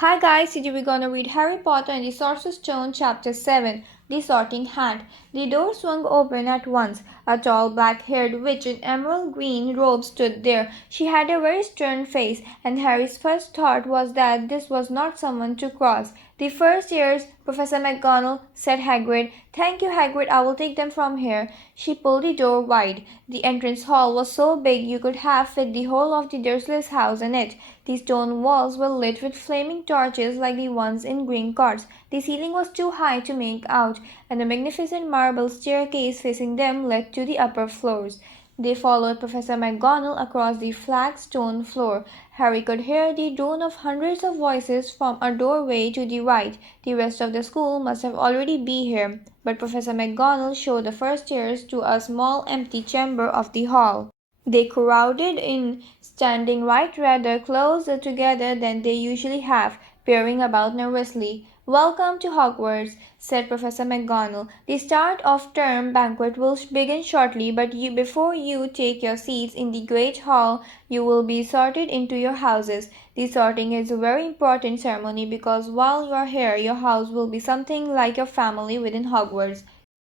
Hi guys, today we're gonna read Harry Potter and the Sorcerer's Stone Chapter 7, The Sorting Hat. The door swung open at once. A tall black-haired witch in emerald green robes stood there. She had a very stern face, and Harry's first thought was that this was not someone to cross. The first years, Professor McGonagall, said Hagrid. Thank you, Hagrid, I will take them from here. She pulled the door wide. The entrance hall was so big you could have fit the whole of the Dursleys' house in it. The stone walls were lit with flaming torches like the ones in green courts. The ceiling was too high to make out, and a magnificent marble staircase facing them led to the upper floors. They followed Professor McGonagall across the flat stone floor. Harry could hear the drone of hundreds of voices from a doorway to the right. The rest of the school must have already be here, but Professor McGonagall showed the first years to a small empty chamber of the hall. They crowded in, standing right rather closer together than they usually have, peering about nervously. Welcome to Hogwarts, said Professor McGonagall. The start of term banquet will begin shortly, but before you take your seats in the great hall, you will be sorted into your houses. The sorting is a very important ceremony because while you are here, your house will be something like your family within Hogwarts.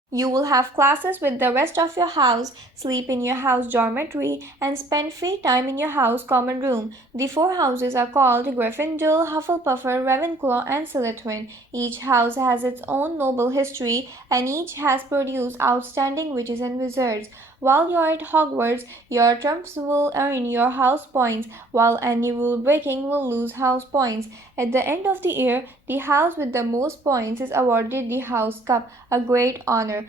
You will have classes with the rest of your house, sleep in your house dormitory, and spend free time in your house common room. The four houses are called Gryffindor, Hufflepuff, Ravenclaw, and Slytherin. Each house has its own noble history, and each has produced outstanding witches and wizards. While you are at Hogwarts, your trumps will earn your house points, while any rule breaking will lose house points. At the end of the year, the house with the most points is awarded the House Cup, a great honor.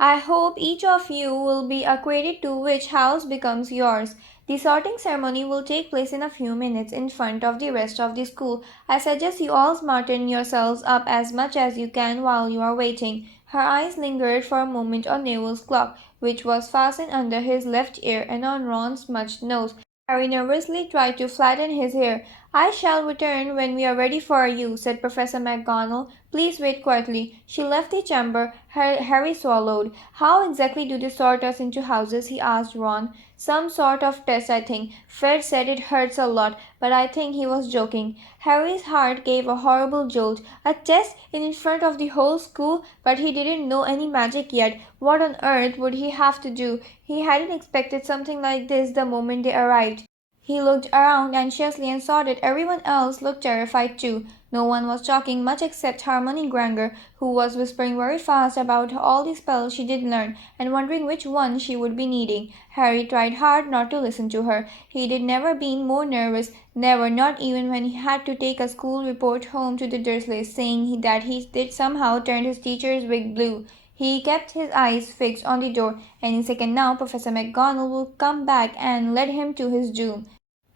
I hope each of you will be acquainted to which house becomes yours. The sorting ceremony will take place in a few minutes in front of the rest of the school. I suggest you all smarten yourselves up as much as you can while you are waiting. Her eyes lingered for a moment on Neville's clock, which was fastened under his left ear, and on Ron's smudged nose. Harry nervously tried to flatten his hair. I shall return when we are ready for you, said Professor McGonagall. Please wait quietly. She left the chamber. Harry swallowed. How exactly do they sort us into houses? He asked Ron. Some sort of test, I think. Fred said it hurts a lot, but I think he was joking. Harry's heart gave a horrible jolt. A test in front of the whole school? But he didn't know any magic yet. What on earth would he have to do? He hadn't expected something like this the moment they arrived. He looked around anxiously and saw that everyone else looked terrified too. No one was talking much except hermionegranger, who was whispering very fast about all the spells she did learn, and wondering which one she would be needing. Harry tried hard not to listen to her. He did never been more nervous, never, not even when he had to take a school report home to the Dursleys, saying that he did somehow turn his teacher's wig blue. He kept his eyes fixed on the door. Any second now Professor McGonagall would come back and lead him to his doom.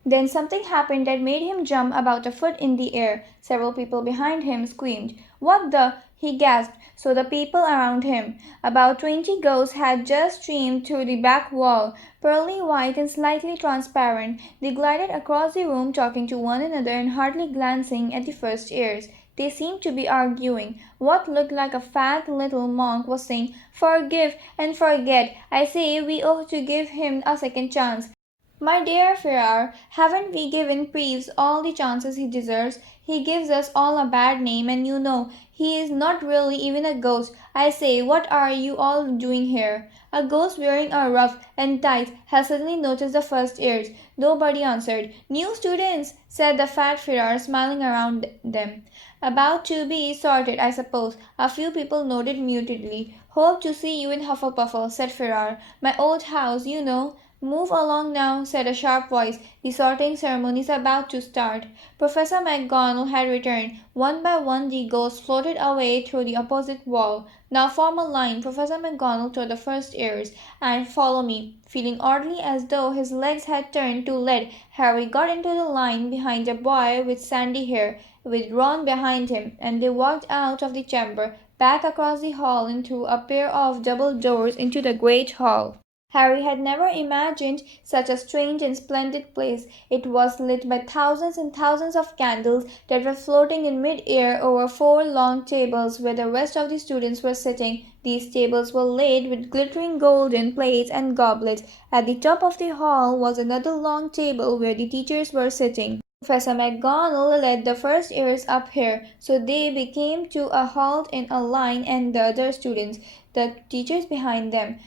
Then something happened that made him jump about a foot in the air. Several people behind him screamed. What the? He gasped. So the people around him. About 20 ghosts had just streamed through the back wall, pearly white and slightly transparent. They glided across the room, talking to one another and hardly glancing at the first years. They seemed to be arguing. What looked like a fat little monk was saying, Forgive and forget. I say we ought to give him a second chance. My dear Ferrar, haven't we given Peeves all the chances he deserves? He gives us all a bad name, and you know, he is not really even a ghost. I say, what are you all doing here? A ghost wearing a ruff and tights had suddenly noticed the first years. Nobody answered. New students, said the fat Ferrar, smiling around them. About to be sorted, I suppose. A few people nodded mutely. Hope to see you in Hufflepuff, said Ferrar. My old house, you know. Move along now, said a sharp voice. The sorting ceremony is about to start. Professor McGonagall had returned. One by one the ghosts floated away through the opposite wall. Now form a line, Professor McGonagall told the first years, and follow me. Feeling oddly as though his legs had turned to lead, Harry got into the line behind a boy with sandy hair, with Ron behind him, and they walked out of the chamber, back across the hall and through a pair of double doors into the great hall. Harry had never imagined such a strange and splendid place. It was lit by thousands and thousands of candles that were floating in mid-air over four long tables where the rest of the students were sitting. These tables were laid with glittering golden plates and goblets. At the top of the hall was another long table where the teachers were sitting. Professor McGonagall led the first years up here, so they became to a halt in a line and the other students, the teachers behind them.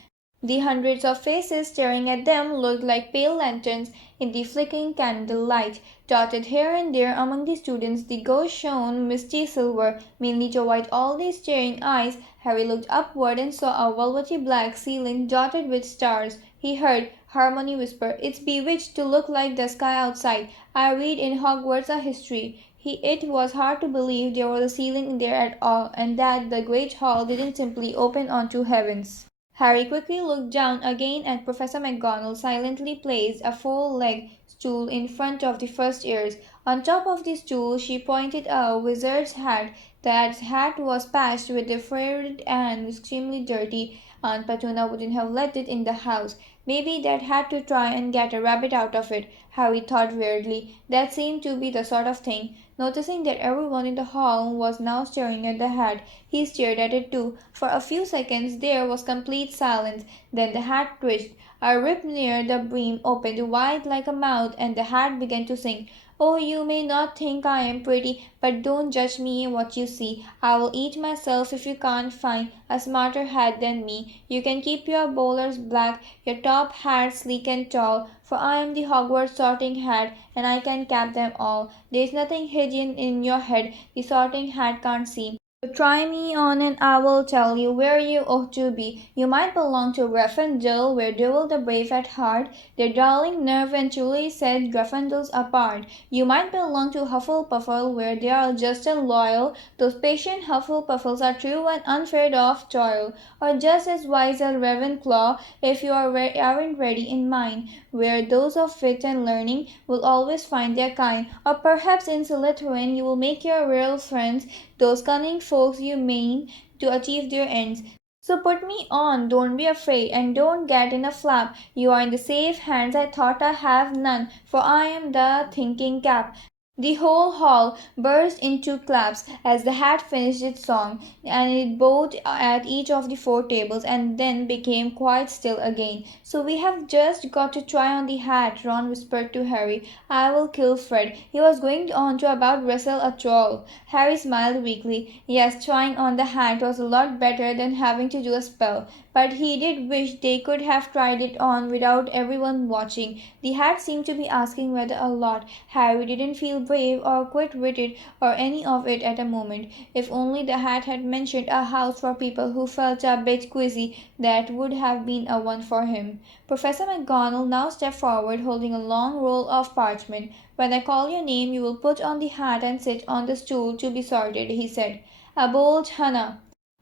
The hundreds of faces staring at them looked like pale lanterns in the flickering candlelight. Dotted here and there among the students, the ghosts shone misty silver, mainly to avoid all the staring eyes. Harry looked upward and saw a velvety black ceiling dotted with stars. He heard Harmony whisper, "It's bewitched to look like the sky outside. I read in Hogwarts a history." It was hard to believe there was a ceiling there at all, and that the great hall didn't simply open onto heavens. Harry quickly looked down again at Professor McGonagall silently placed a full-legged stool in front of the first years. On top of the stool she pointed a wizard's hat. That hat was patched with the frayed and extremely dirty. Aunt Petunia wouldn't have let it in the house. Maybe they'd had to try and get a rabbit out of it, Harry thought weirdly. That seemed to be the sort of thing. Noticing that everyone in the hall was now staring at the hat, he stared at it too. For a few seconds there was complete silence. Then the hat twitched. A rip near the brim opened wide like a mouth, and the hat began to sing. "Oh, you may not think I am pretty, but don't judge me in what you see. I will eat myself if you can't find a smarter hat than me. You can keep your bowlers black, your top hat sleek and tall, for I am the Hogwarts sorting hat, and I can cap them all. There's nothing hidden in your head the sorting hat can't see. So try me on and I will tell you where you ought to be. You might belong to Gryffindor, where Devil the Brave at heart, their darling nerve and truly set Gryffindors apart. You might belong to Hufflepuffle, where they are just and loyal, those patient Hufflepuffles are true and unafraid of toil. Or just as wise as Ravenclaw, if you aren't ready in mind, where those of wit and learning will always find their kind. Or perhaps in Slytherin you will make your real friends, those cunning folks you mean to achieve their ends. So put me on, don't be afraid, and don't get in a flap. You are in the safe hands. I thought I have none, for I am the thinking cap." The whole hall burst into claps as the hat finished its song, and it bowed at each of the four tables and then became quite still again. "So we have just got to try on the hat," Ron whispered to Harry. "I will kill Fred. He was going on to about wrestle a troll." Harry smiled weakly. Yes, trying on the hat was a lot better than having to do a spell, but he did wish they could have tried it on without everyone watching. The hat seemed to be asking rather a lot. Harry didn't feel brave or quick-witted or any of it at a moment. If only the hat had mentioned a house for people who felt a bit queasy, that would have been a one for him. Professor McGonagall now stepped forward holding a long roll of parchment. "When I call your name you will put on the hat and sit on the stool to be sorted," he said. A bold Hannah,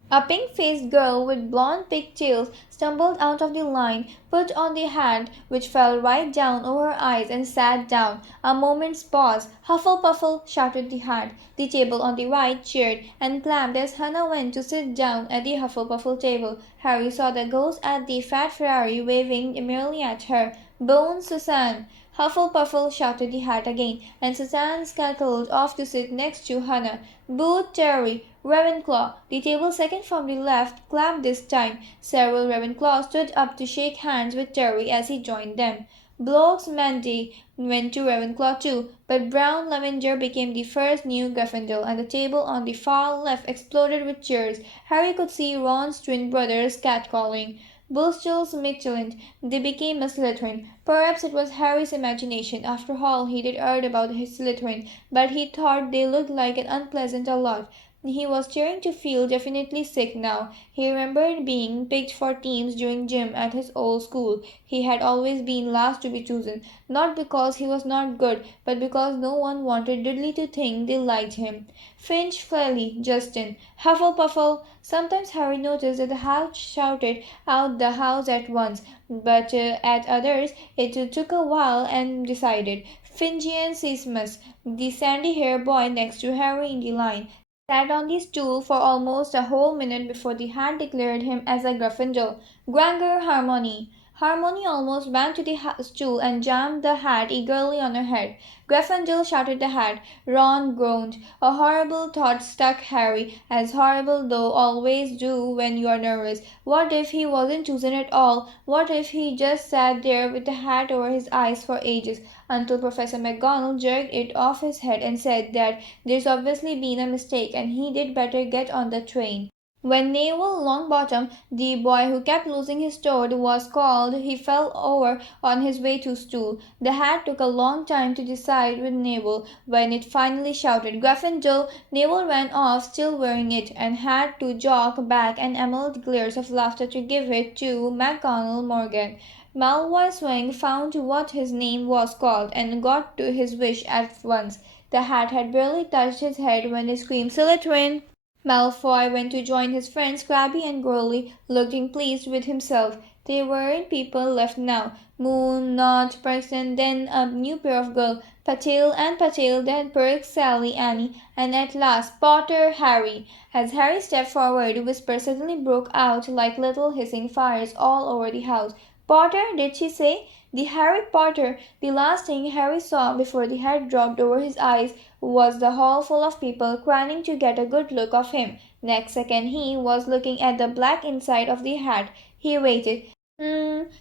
a pink-faced girl with blonde pigtails, stumbled out of the line, put on the hat, which fell right down over her eyes, and sat down. A moment's pause. "Hufflepuffle!" shouted the hat. The table on the right cheered and clapped as Hannah went to sit down at the Hufflepuffle table. Harry saw the ghost at the Fat Friary waving demurely at her. "Bones, Susan!" "Hufflepuffle!" shouted the hat again, and Susan scuttled off to sit next to Hannah. "Boot Terry!" "Ravenclaw!" The table second from the left clapped this time. Several Ravenclaws stood up to shake hands with Terry as he joined them. Blokes Mandy went to Ravenclaw too, but Brown Lavender became the first new Gryffindor, and the table on the far left exploded with cheers. Harry could see Ron's twin brothers catcalling. Bristol's Michelin. They became a Slytherin. Perhaps it was Harry's imagination. After all, he did heard about his Slytherin, but he thought they looked like an unpleasant a lot. He was starting to feel definitely sick now. He remembered being picked for teams during gym at his old school. He had always been last to be chosen, not because he was not good, but because no one wanted Dudley to think they liked him. Finch Flelly, Justin, Hufflepuffle. Sometimes Harry noticed that the house shouted out the house at once, but at others it took a while and decided. Fingian Sismus, the sandy-haired boy next to Harry in the line, sat on the stool for almost a whole minute before the hat declared him as a Gryffindor. Granger Harmony. Hermione almost ran to the stool and jammed the hat eagerly on her head. Gryffindor, shouted the hat. Ron groaned. A horrible thought struck Harry, as horrible though always do when you are nervous. What if he wasn't chosen at all? What if he just sat there with the hat over his eyes for ages, until Professor McGonagall jerked it off his head and said that there's obviously been a mistake and he did better get on the train. When Neville Longbottom, the boy who kept losing his toad, was called, he fell over on his way to stool. The hat took a long time to decide with Neville. When it finally shouted Gryffindor, Neville ran off, still wearing it, and had to jock back and emerald glares of laughter to give it to McGonagall Morgan. Malfoy Swing found what his name was called, and got to his wish at once. The hat had barely touched his head when they screamed Slytherin. Malfoy went to join his friends Crabbe and Goyle, looking pleased with himself. There weren't people left now. Moon, Nott, Perks, then a new pair of girls, Patil and Patil, then Perks, Sally, Annie, and at last Potter, Harry. As Harry stepped forward, whispers suddenly broke out like little hissing fires all over the house. Potter, did she say? The Harry Potter. The last thing Harry saw before the hat dropped over his eyes was the hall full of people craning to get a good look of him. Next second he was looking at the black inside of the hat. He waited.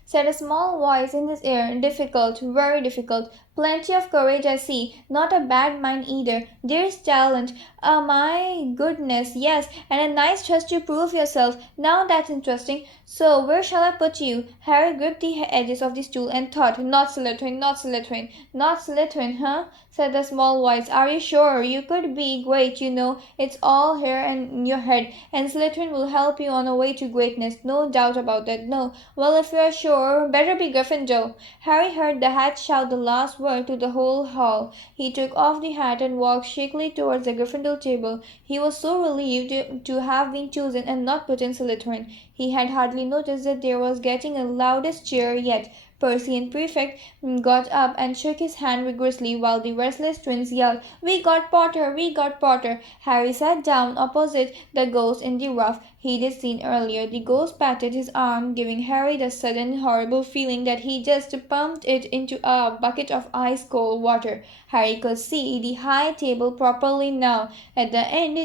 Said a small voice in his ear. Difficult, very difficult. Plenty of courage, I see. Not a bad mind either. There's talent. My goodness, yes. And a nice trust to prove yourself. Now that's interesting. So, where shall I put you? Harry gripped the edges of the stool and thought, not Slytherin, not Slytherin. Not Slytherin, huh? Said the small voice. Are you sure? You could be great, you know. It's all here in your head. And Slytherin will help you on the way to greatness. No doubt about that. No. Well, if you're sure, better be Gryffindor. Harry heard the hat shout the last word to the whole hall. He took off the hat and walked shakily towards the Gryffindor table. He was so relieved to have been chosen and not put in Slytherin. He had hardly noticed that there was getting the loudest cheer yet. Percy and Prefect got up and shook his hand vigorously while the restless twins yelled, We got Potter! We got Potter! Harry sat down opposite the ghost in the ruff he'd seen earlier. The ghost patted his arm, giving Harry the sudden horrible feeling that he just pumped it into a bucket of ice-cold water. Harry could see the high table properly now. At the end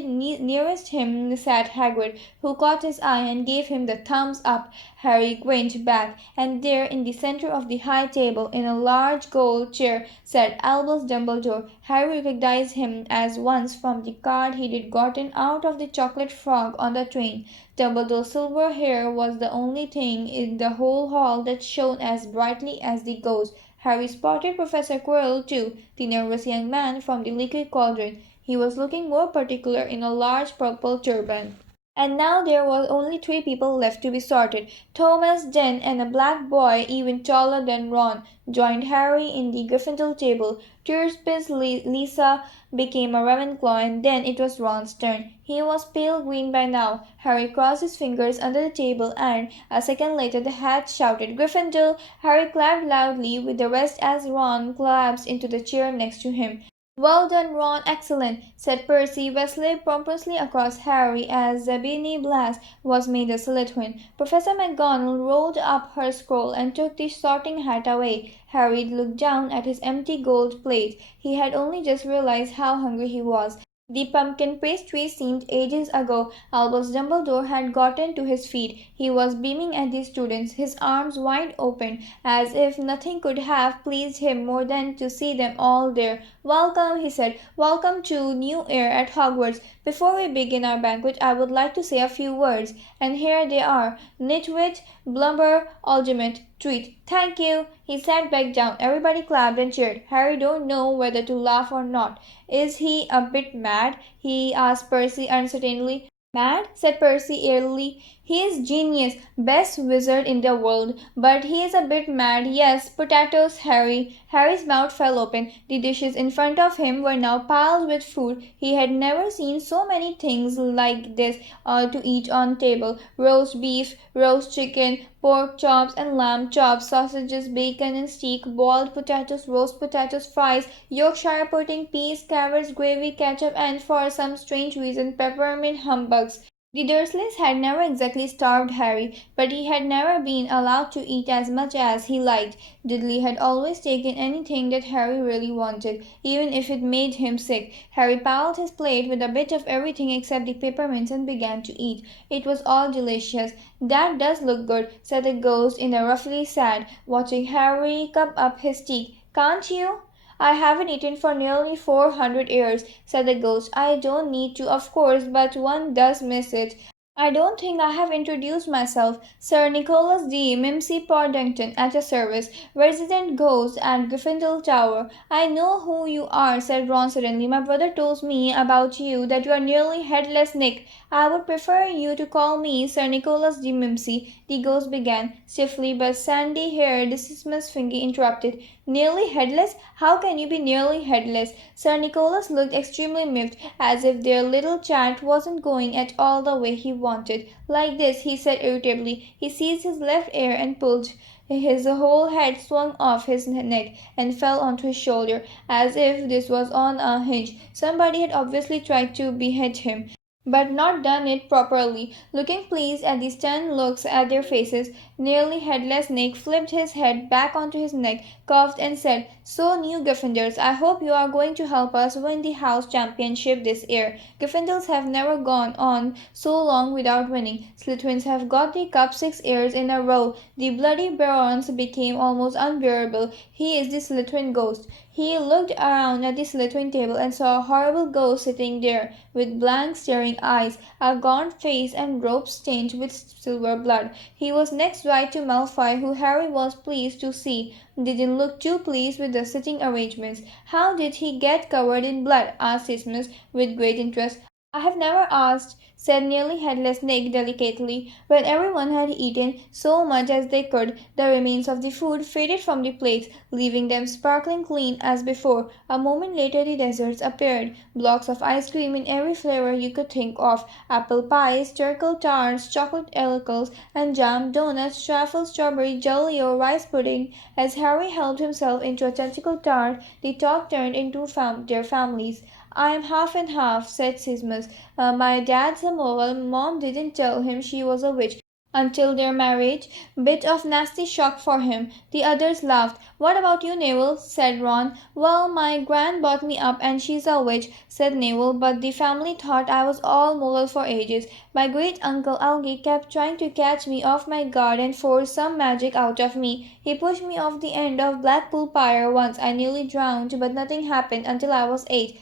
nearest him sat Hagrid, who caught his eye and gave him the thumbs up. Harry grinned back, and there in the centre of the high table, in a large gold chair, sat Albus Dumbledore. Harry recognized him as once from the card he'd gotten out of the chocolate frog on the train. Dumbledore's silver hair was the only thing in the whole hall that shone as brightly as the ghost. Harry spotted Professor Quirrell, too, the nervous young man from the liquid cauldron. He was looking more particular in a large purple turban. And now there were only 3 people left to be sorted. Thomas Dent and a black boy even taller than Ron joined Harry in the Gryffindor table. Turspe's Lisa became a Ravenclaw, and then it was Ron's turn. He was pale green by now. Harry crossed his fingers under the table, and a second later the hat shouted Gryffindor. Harry clapped loudly with the rest as Ron collapsed into the chair next to him. Well done, Ron, excellent, said Percy Weasley pompously across Harry as Zabini Blast was made a Slytherin. Professor McGonagall rolled up her scroll and took the sorting hat away. Harry looked down at his empty gold plate. He had only just realized how hungry he was. The pumpkin pastry seemed ages ago. Albus Dumbledore had gotten to his feet. He was beaming at the students, his arms wide open, as if nothing could have pleased him more than to see them all there. Welcome, he said. Welcome to new air at Hogwarts. Before we begin our banquet, I would like to say a few words. And here they are. Nitwit, Blubber, Ultimate, Treat. Thank you. He sat back down. Everybody clapped and cheered. Harry don't know whether to laugh or not. Is he a bit mad? He asked Percy uncertainly. Mad? Said Percy airily. He is genius, best wizard in the world, but he is a bit mad, yes. Potatoes, Harry. Harry's mouth fell open. The dishes in front of him were now piled with food. He had never seen so many things like this to eat on table. Roast beef, roast chicken, pork chops and lamb chops, sausages, bacon and steak, boiled potatoes, roast potatoes, fries, Yorkshire pudding, peas, carrots, gravy, ketchup, and for some strange reason peppermint humbugs. The Dursleys had never exactly starved Harry, but he had never been allowed to eat as much as he liked. Dudley had always taken anything that Harry really wanted, even if it made him sick. Harry piled his plate with a bit of everything except the peppermints and began to eat. It was all delicious. "That does look good," said the ghost in a ruefully sad, watching Harry cup up his teeth. "Can't you?" "I haven't eaten for nearly 400 years," said the ghost. "I don't need to, of course, but one does miss it. I don't think I have introduced myself. Sir Nicholas D. Mimsy Poddington, at your service, resident ghost at Gryffindor Tower." "I know who you are," said Ron suddenly. "My brother told me about you, that you are nearly headless Nick." "I would prefer you to call me Sir Nicholas D. Mimsy," the ghost began, stiffly, but sandy-haired Decimus Fingy interrupted. "Nearly headless? How can you be nearly headless?" Sir Nicholas looked extremely miffed, as if their little chat wasn't going at all the way he wanted. "Like this," he said irritably. He seized his left ear and pulled. His whole head swung off his neck and fell onto his shoulder, as if this was on a hinge. Somebody had obviously tried to behead him, but not done it properly. Looking pleased at the stern looks at their faces, nearly headless Nick flipped his head back onto his neck, coughed, and said, "So, new Gryffindors, I hope you are going to help us win the house championship this year. Gryffindors have never gone on so long without winning. Slytherins have got the cup 6 years in a row." The bloody bronze became almost unbearable. "He is the Slytherin ghost." He looked around at the Slytherin table and saw a horrible ghost sitting there, with blank staring eyes, a gaunt face, and robes stained with silver blood. He was next right to Malfoy, who Harry was pleased to see didn't look too pleased with the sitting arrangements. "How did he get covered in blood?" asked Decimus, with great interest. "I have never asked," said nearly headless Nick delicately. When everyone had eaten so much as they could, the remains of the food faded from the plates, leaving them sparkling clean as before. A moment later the desserts appeared, blocks of ice cream in every flavour you could think of, apple pies, turtle tarts, chocolate eclairs, and jam, donuts, trifle, strawberry jelly or rice pudding. As Harry helped himself into a tentacle tart, the talk turned into their families. "I am half and half," said Sismus. "My dad's a mole. Mom didn't tell him she was a witch until their marriage. Bit of nasty shock for him." The others laughed. "What about you, Neville?" said Ron. "Well, my gran brought me up and she's a witch," said Neville, "but the family thought I was all mole for ages. My great-uncle Algy kept trying to catch me off my guard and force some magic out of me. He pushed me off the end of Blackpool Pier once. I nearly drowned, but nothing happened until I was 8.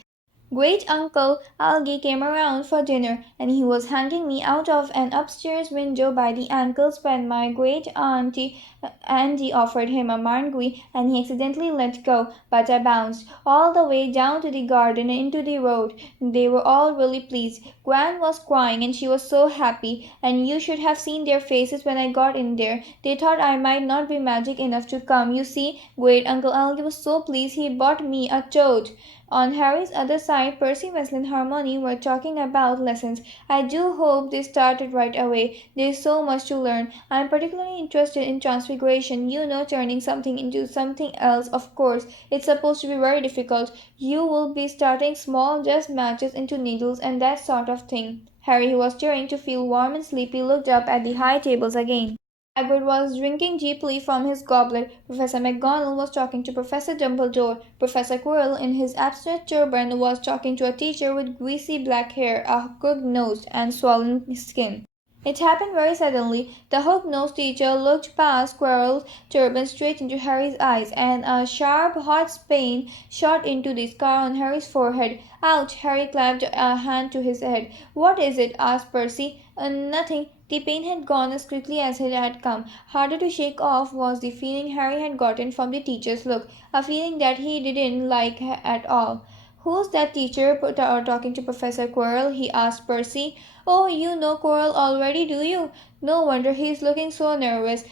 Great-uncle Algy came around for dinner, and he was hanging me out of an upstairs window by the ankles when my great-auntie Andy offered him a marngui, and he accidentally let go, but I bounced all the way down to the garden and into the road. They were all really pleased. Gran was crying, and she was so happy, and you should have seen their faces when I got in there. They thought I might not be magic enough to come. You see, Great-uncle Algy was so pleased he bought me a toad." On Harry's other side, Percy, Wesley, and Hermione were talking about lessons. "I do hope they started right away. There's so much to learn. I'm particularly interested in transfiguration. You know, turning something into something else, of course. It's supposed to be very difficult. You will be starting small, just matches into needles and that sort of thing." Harry, who was starting to feel warm and sleepy, looked up at the high tables again. Hagrid was drinking deeply from his goblet. Professor McGonagall was talking to Professor Dumbledore. Professor Quirrell, in his abstracted turban, was talking to a teacher with greasy black hair, a hooked nose, and swollen skin. It happened very suddenly. The hook-nosed teacher looked past Quirrell's turban straight into Harry's eyes, and a sharp, hot pain shot into the scar on Harry's forehead. "Ouch!" Harry clapped a hand to his head. "What is it?" asked Percy. Nothing." The pain had gone as quickly as it had come. Harder to shake off was the feeling Harry had gotten from the teacher's look, a feeling that he didn't like at all. "Who's that teacher talking to Professor Quirrell?" he asked Percy. "Oh, you know Quirrell already, do you? No wonder he's looking so nervous.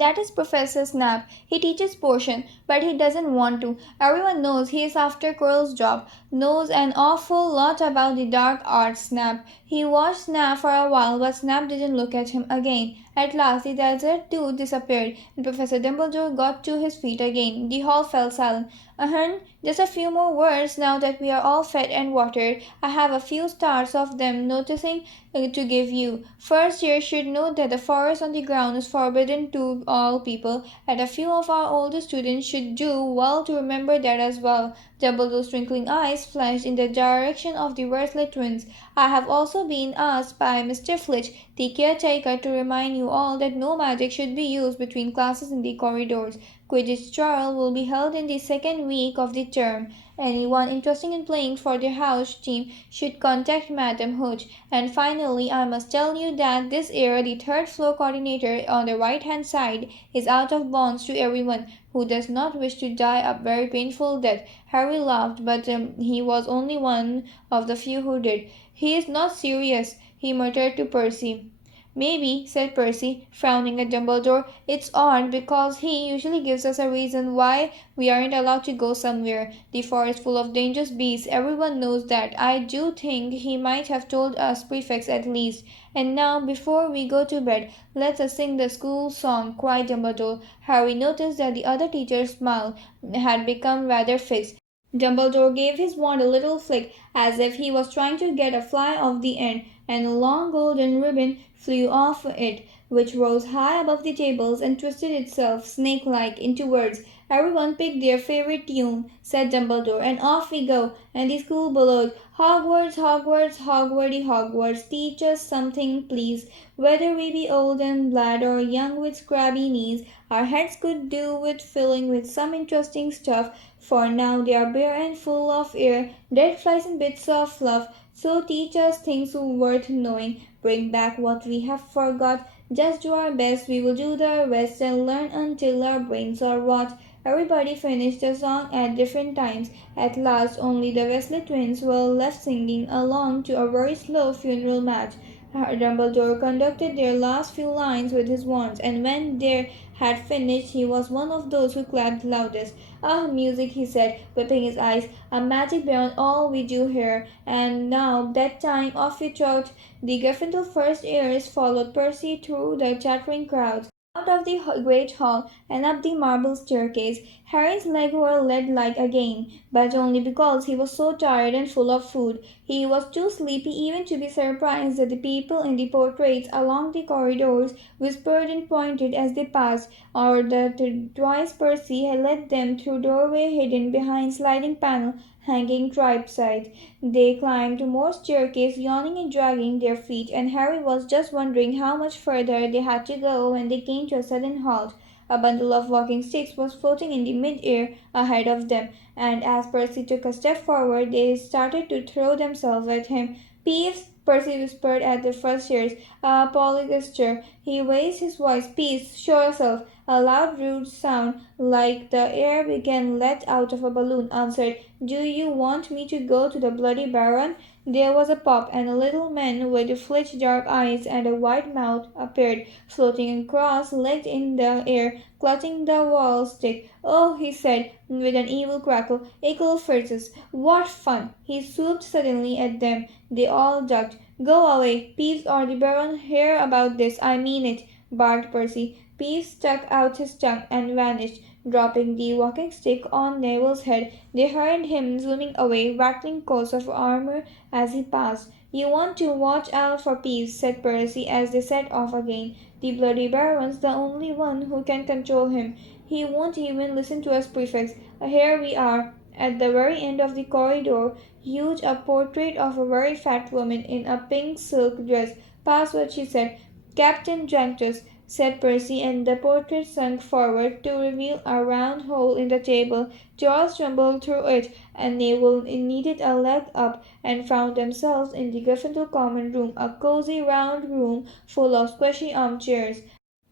That is Professor Snap. He teaches potion, but he doesn't want to. Everyone knows he is after Quirrell's job. Knows an awful lot about the dark arts, Snap." He watched Snap for a while, but Snap didn't look at him again. At last the desert too disappeared, and Professor Dumbledore got to his feet again. The hall fell silent. Just a few more words now that we are all fed and watered. I have a few stars of them noticing to give you. First year should know that the forest on the ground is forbidden to all people, and a few of our older students should do well to remember that as well. Dumbledore's twinkling eyes flashed in the direction of the Weasley twins. I have also been asked by Mr. Flitch, the caretaker, to remind you all that no magic should be used between classes in the corridors. Quidditch trial will be held in the second week of the term. Anyone interested in playing for their house team should contact Madam Hooch. And finally, I must tell you that this year the third floor coordinator on the right-hand side is out of bounds to everyone who does not wish to die a very painful death. Harry laughed, but he was only one of the few who did. He is not serious, he muttered to Percy. Maybe, said Percy, frowning at Dumbledore. It's odd, because he usually gives us a reason why we aren't allowed to go somewhere. The forest full of dangerous beasts, everyone knows that. I do think he might have told us prefects at least. And now, before we go to bed, let us sing the school song, cried Dumbledore. Harry noticed that the other teacher's smile had become rather fixed. Dumbledore gave his wand a little flick, as if he was trying to get a fly off the end, and a long golden ribbon flew off it, which rose high above the tables and twisted itself, snake-like, into words. Everyone picked their favorite tune, said Dumbledore, and off we go, and the school bellowed, Hogwarts, Hogwarts, Hogwarty Hogwarts, teach us something, please. Whether we be old and bland or young with scrabby knees, our heads could do with filling with some interesting stuff, for now they are bare and full of air, dead flies and bits of fluff. So teach us things worth knowing, bring back what we have forgot, just do our best, we will do the rest and learn until our brains are rot. Everybody finished the song at different times. At last only the Weasley twins were left singing along to a very slow funeral march. Dumbledore conducted their last few lines with his wands, and when they had finished, he was one of those who clapped loudest. Ah, music, he said, wiping his eyes, a magic beyond all we do here. And now, bedtime, off we trot. The Gryffindor first years followed Percy through the chattering crowds, out of the great hall, and up the marble staircase. Harry's legs were lead-like again, but only because he was so tired and full of food. He was too sleepy even to be surprised that the people in the portraits along the corridors whispered and pointed as they passed, or that twice Percy had led them through doorway hidden behind sliding panel hanging tripside. They climbed more staircase, yawning and dragging their feet, and Harry was just wondering how much further they had to go when they came to a sudden halt. A bundle of walking sticks was floating in the mid-air ahead of them, and as Percy took a step forward, they started to throw themselves at him. Peeves, Percy whispered at the first years. Polyester. He raised his voice. Peace, show yourself. A loud, rude sound, like the air being let out of a balloon, answered, Do you want me to go to the bloody Baron? There was a pop, and a little man with flitch dark eyes and a wide mouth appeared, floating cross-legged in the air, clutching the wall stick. Oh, he said, with an evil crackle, Eagle Fritzes, what fun! He swooped suddenly at them. They all ducked. Go away, Peeves, or the Baron hear about this. I mean it, barked Percy. Peeves stuck out his tongue and vanished, dropping the walking stick on Neville's head. They heard him zooming away, rattling coats of armor as he passed. You want to watch out for Peeves, said Percy as they set off again. The bloody Baron's the only one who can control him. He won't even listen to us prefects. Here we are. At the very end of the corridor, huge, a portrait of a very fat woman in a pink silk dress. Pass what she said. Captain Janctus, said Percy, and the portrait sunk forward to reveal a round hole in the table. Charles trembled through it, and Neville needed a leg up, and found themselves in the Gryffindor common room, a cosy round room full of squishy armchairs.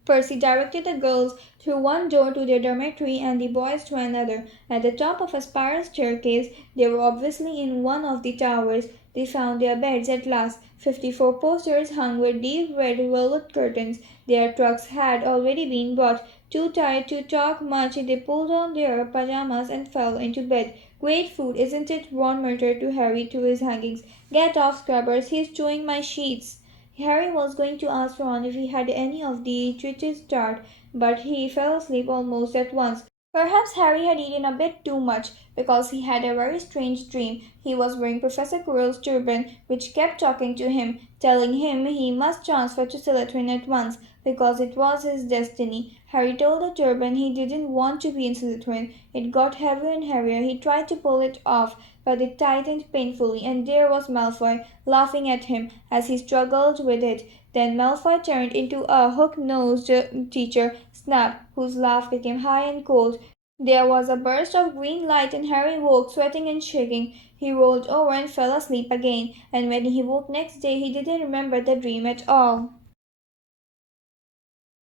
Percy directed the girls through one door to their dormitory and the boys through another. At the top of a spiral staircase, they were obviously in one of the towers. They found their beds at last. 54 posters hung with deep red velvet curtains. Their trunks had already been brought. Too tired to talk much, they pulled on their pajamas and fell into bed. Great food, isn't it? Ron muttered to Harry through his hangings. Get off, Scrubbers, he's chewing my sheets. Harry was going to ask Ron if he had any of the treaties start, but he fell asleep almost at once. Perhaps Harry had eaten a bit too much, because he had a very strange dream. He was wearing Professor Quirrell's turban, which kept talking to him, telling him he must transfer to Slytherin at once, because it was his destiny. Harry told the turban he didn't want to be in Slytherin. It got heavier and heavier. He tried to pull it off, but it tightened painfully, and there was Malfoy, laughing at him as he struggled with it. Then Malfoy turned into a hook-nosed teacher, Snap, whose laugh became high and cold. There was a burst of green light and Harry woke, sweating and shaking. He rolled over and fell asleep again, and when he woke next day he didn't remember the dream at all.